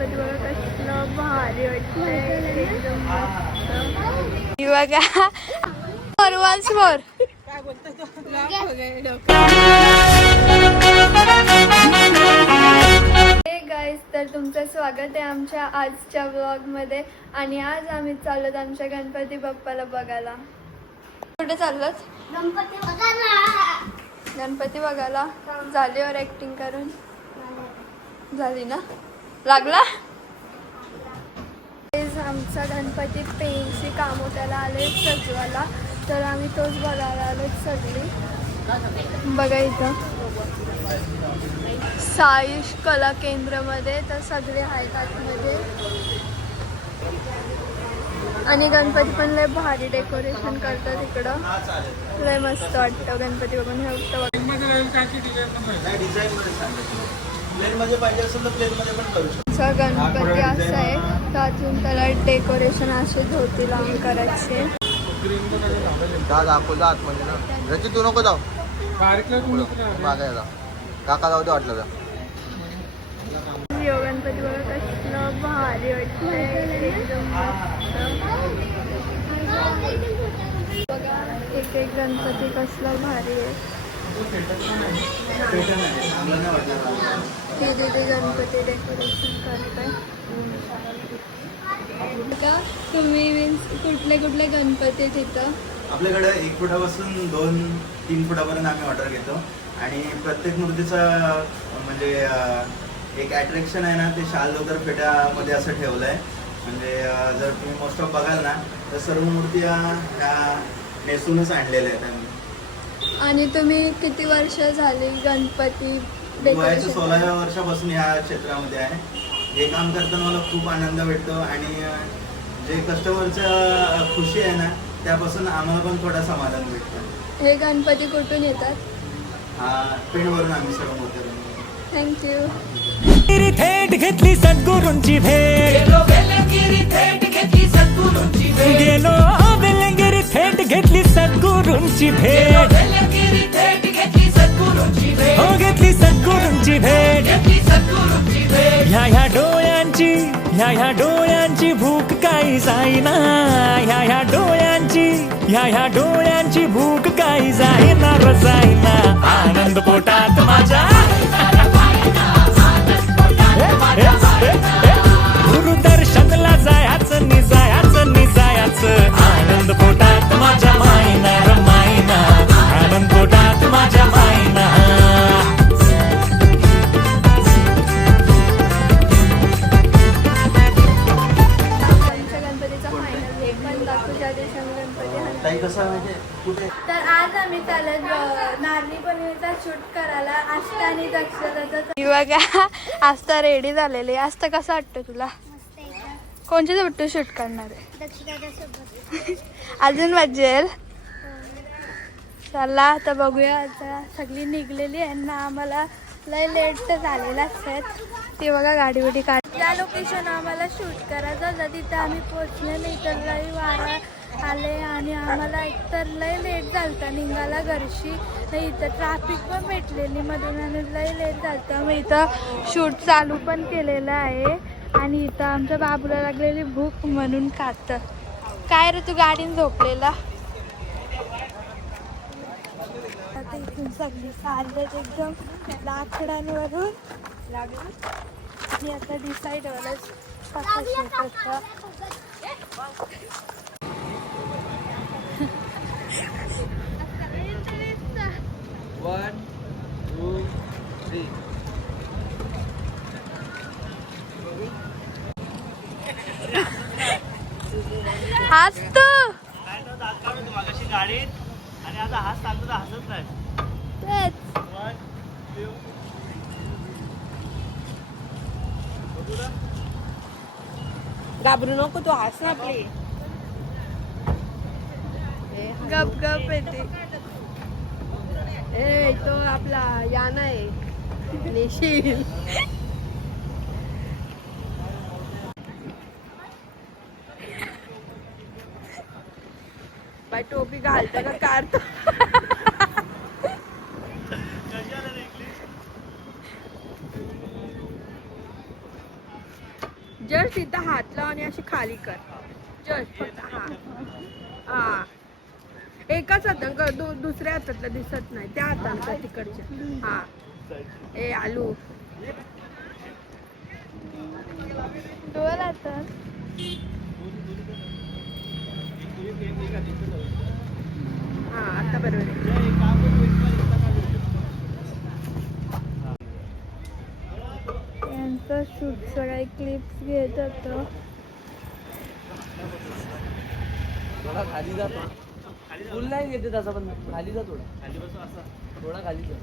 गणपती बघा कसलं भारी वाटतंय एकदम मस्त. बघा फोर वन्स फोर. हे गाईज, तर तुमचं स्वागत आहे आमच्या आजच्या व्लॉगमध्ये. आणि आज आम्ही चाललोत आमच्या गणपती बाप्पाला बघायला. कुठे चाललोत? गणपती बघायला. गणपती बघायला. झालीवर ऍक्टिंग करून झाली ना? लागला. आमचा गणपती पेनची कामं त्याला आले सजवायला, तर आम्ही तोच बघायला आलो सगळी. बघा इथं सायुष कला केंद्रामध्ये तर सगळे आहेत आतमध्ये. आणि गणपती पण लय भारी डेकोरेशन करतात इकडं. लय मस्त वाटतं गणपती बघून. हे गणपती असं आहे तर अजून त्याला डेकोरेशन असे धोती लावून करायचे. तू नको जाऊ काका जाऊ दे वाटलं. गणपती बघा कसलं भारी वाटतंय एकदम मस्त. बघा एक एक गणपती कसलं भारी आहे. हे दीदी गणपती डेकोरेशन करताय का तुम्ही? मीन्स कुठले कुठले गणपती तिथं? आपल्याकडे 1 फुटापासून 2-3 फुटापर्यंत आम्ही ऑर्डर घेतो. आणि प्रत्येक मूर्तीचा म्हणजे एक अट्रॅक्शन आहे ना, ते शाल वगैरे फेट्यामध्ये असं ठेवलं आहे. म्हणजे जर तुम्ही मोस्ट ऑफ बघाल ना तर सर्व मूर्ती ह्या नेसूनच आणलेल्या आहेत आम्ही. आणि तुम्ही किती वर्ष झाली गणपती वयाच्या 16व्या वर्षापासून ह्या क्षेत्रामध्ये आहे. हे काम करताना मला खूप आनंद भेटतो. आणि जे कस्टमरचं खुशी आहे ना, त्यापासून आम्हाला पण थोडा समाधान भेटतं. हे गणपती कुठून येतात? पेणवरून आम्ही सर्व मोठे. थँक्यू. थेट घेतली सद्गुरूंची भेट. गेलो बेलंगिरी थेट घेतली सद्गुरूंची भेट. हो घेतली सद्गुरूंची भेट. ह्या डोळ्यांची ह्या डोळ्यांची भूक काही जाईना. ह्या डोळ्यांची भूक काही जाईना रजाईना. आनंद पोटात माझ्या गुरुदर्शनला जायचं निजायचं. आनंद पोटात माझ्या मायना रमायना. आनंद पोटात माझ्या मायना. गणपतीचा फायनल हे पण दाखवू ज्या दिवशी गणपती. कसं म्हणजे कुठे तर आज आम्ही त्याला नारळी पनीरचा शूट करायला आस्था आणि दक्षताचा. बघा आस्था रेडी झालेली. आस्था कसं वाटतं तुला? कोणच्या सोबत शूट करणार आहे? अजून मजा येईल. चला आता बघूया. आता सगळी निघलेली आहे ना, आम्हाला लय लेट तर झालेलाच आहेत. ते बघा गाडी बिडी काढ. ज्या लोकेशन आम्हाला शूट करायचं होतं तिथे आम्ही पोचले नाही, तर लय वारा आले आणि आम्हाला एकतर लय लेट झालं निघाला घरशी. इथं ट्रॅफिक पण भेटलेली मधून आणि लय लेट झालं. मग इथं शूट चालू पण केलेलं आहे. आणि इथं आमच्या बाबूला लागलेली भूक म्हणून खात. काय रे तू गाडीने झोपलेला? आता इथून सगळी चालत एकदम लाकडांवरून लागलं. आणि आता डिसाईड व्हायला कसं शूट होतं. हाच तू गाडीत आणि आता हात सांगतो हसत नाही. घाबरू नको, तू हस ना आपली. गप गप येते. ए तो आपला याना आहे नेशील. बाय टोपी घालतं का काढतो. जस्ट इथं हात लाव आणि अशी खाली कर. जस्ट फक्त हा हा एकाच हातात दुसऱ्या हातातलं दिसत नाही, त्या हातातलं तिकडच्या. हा ए आलू डोल आता हा आता बरोबर आहे. यांचं शूट सगळे क्लिप्स घेत होतो. थोडा खाली जातो, फुल नाही घेते तसा, पण खाली जा थोडा, खाली बसू असा थोडा खाली जा.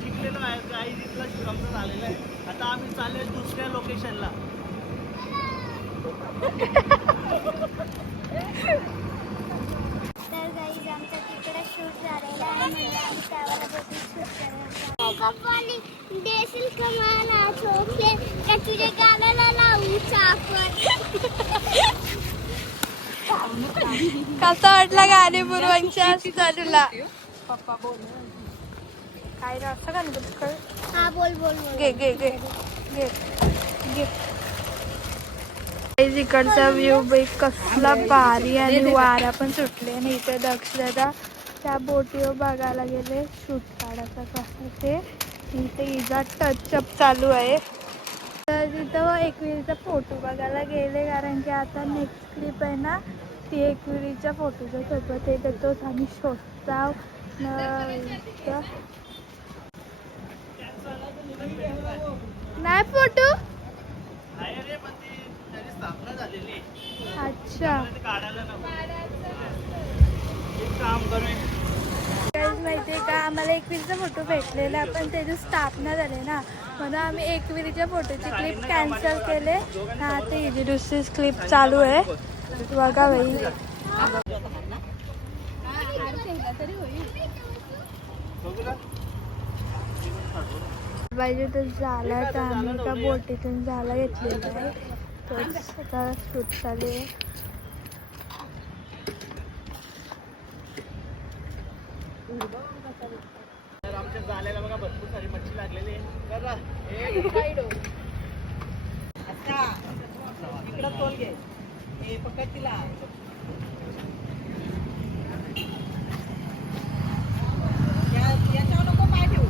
शिकलेलो आहे, काही तिथला आमचं झालेलं आहे. आता आम्ही चाललोय दुसऱ्या लोकेशनला. तर गाईज आमचा तिकडे शूट झालेला आहे, म्हणजे आम्ही त्यावेळेला बोटीत शूट करायचं. कपाली देशील कमाना चोखले का तुझ्या गालाला लावू चापर. कसा वाटला गाणी पूर्वांच्या तुला? पप्पा बोल काय रे असं का हा बोल बोल बोल. घे घे घे घे घे. इकडचा व्ह्यू बाई कसला भारी आणि वारा पण सुटले. आणि इथे दक्षदा त्या बोटीवर बघायला गेले शूट काढायचा कसं ते. इथे इजा टचअप चालू आहे. तर तिथं एकविरीचा फोटो बघायला गेले, कारण की आता नेक्स्ट क्लिप आहे ना ती एकविरीच्या फोटोच्या सोबत आहे, तर तोच आम्ही शोधता. नाही फोटो स्थापना झालेली आहे. अच्छा काढायला नको. एक काम करूया, माहितीये का, आम्हाला एकविरीचा फोटो भेटलेला पण त्याची स्थापना झाली ना, म्हणून आम्ही एकविरीच्या फोटोची क्लिप कॅन्सल केले ना. आता ही जी दुसरी क्लिप चालू आहे बघा बाई. पाहिजे तर झाला, तर आम्ही एका बोटीतून झाला घेतलेला आहे, तोच आता शूट चालू आहे. तर आमच्या जाळ्याला बघा भरपूर सारी मच्छी लागलेली आहे. इकडं तोल घे, हे पकड तिला. याच्यावर नको पाय ठेवू,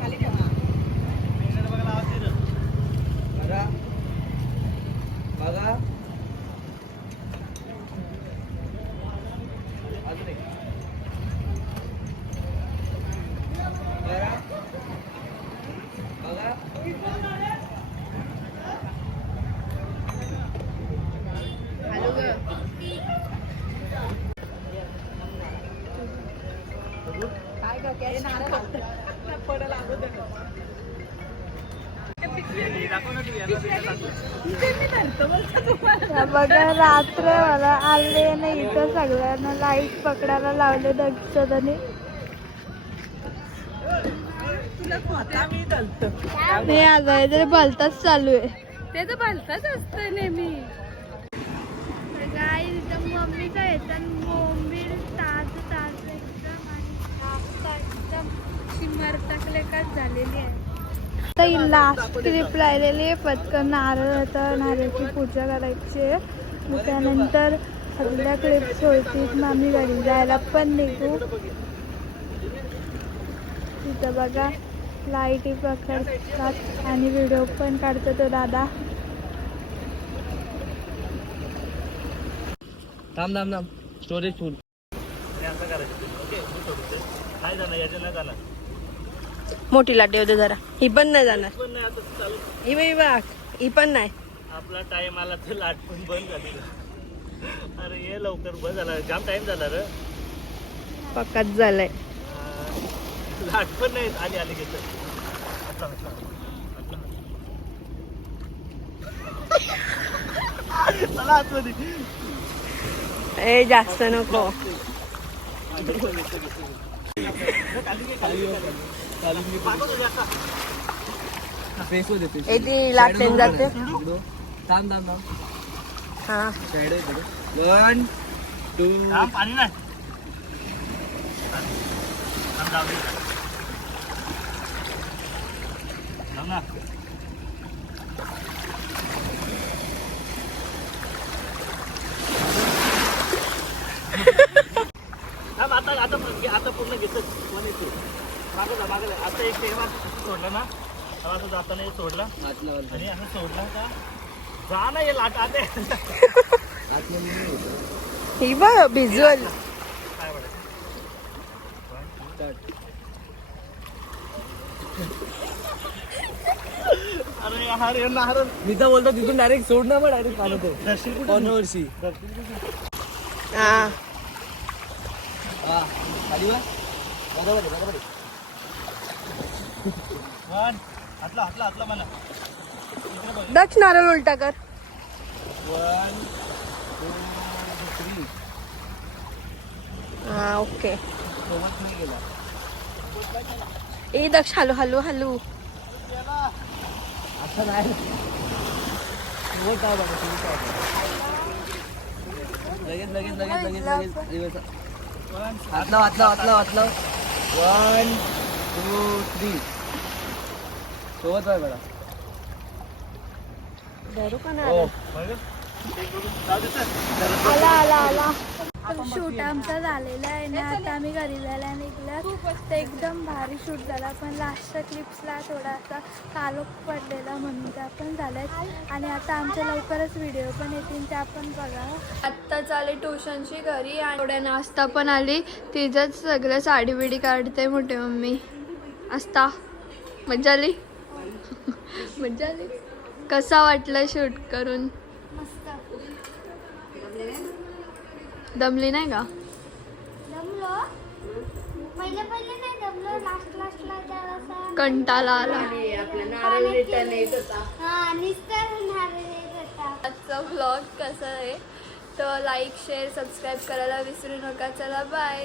खाली ठेवा. बघा आवाज दिलं बघा बघा अजून एक बघा रात्र मला आले नाही, इथं सगळ्यांना लाईट पकडायला लावले दक्षदाने. नाही आज आहे तरी भलताच चालू आहे. ते तर भलतंच असतं नेहमी. काय तिथं मम्मी काय येतात मोंबील ताज ताज एकदम आणि एकदम चिमरतकलेकाच झालेली आहे. तर लास्ट क्लिप राहिलेली आहे, पटकन नारळ होतं, नारळाची पूजा करायची आहे. मग त्यानंतर सगळ्या क्लिप्स होतील, मग आम्ही घरी जायला पण निघू. तिथं बघा लाईटी पकडतात आणि व्हिडिओ पण काढतो तो दादा. थांब थांब थांब, स्टोरेज फुल. असं करायचं. ओके, काय जाणार याच्या नाही जाणार. मोठी लाटे होते जरा, ही पण नाही जाणार. पण नाही आता चालू. ही बाई बघ, ही पण नाही. आपला टाइम आला तर लाट पण बंद झाली. अरे ये लवकर, बंद झाला, जाम टाइम झाला रे. पक्काच झालंय. लाट पण नाही आली आली घेत. चला आतमध्ये. ए जास्त नको. ए ती लाटून जाते. थांब थांब थांब हा 1 2 पाणी नाही ना आता पूर्ण घेतलं कोण येतो मागं आता एक टेमा सोडला ना असं जाताना हे सोडला हात लावून आणि असं सोडला का जा ना हे लाट आते ही बघ व्हिज्युअल काय बरं अरे यार यांना हर मी तर बोलतो तिथून डायरेक्ट सोड ना मग डायरेक्ट पाहतो कॉर्नरवरशी हा हा खाली बघ बरोबर वन हातला मला दक्ष नारळ उलटा कर 1 2 3 हा ओके सोबत नाही गेला ए दक्ष हलू असं नाही सोबत आहे बघा सोबत आहे लगेच रिवर्स हात लाव 1 2 3 सोबत आहे बघा धरू का हो नाही जाऊ आला शूट आमचा झालेला आहे ना आता आम्ही घरी जायला निघलो ते एकदम भारी शूट झाला पण लास्टच्या क्लिप्सला थोडासा कालोख पडलेला म्हणून त्या पण झाल्यात आणि आता आमच्या लवकरच व्हिडिओ पण येतील त्या पण बघा. आत्ताच आले ट्युशनची घरी आणि थोड्या नाश्ता पण आली तिचंच सगळं साडी बिडी काढते मोठी मम्मी असता मज्जा आली मज्जा आली. कसा वाटलं शूट करून? मस्त दमली नाही का? दमलो पहिले नाही दमलो लास्टला जरासा कंटाळा आला. हा नुसतं नारळ येत होता. आजचा व्लॉग कसा आहे तर लाईक शेअर सबस्क्राईब करायला विसरू नका. चला बाय.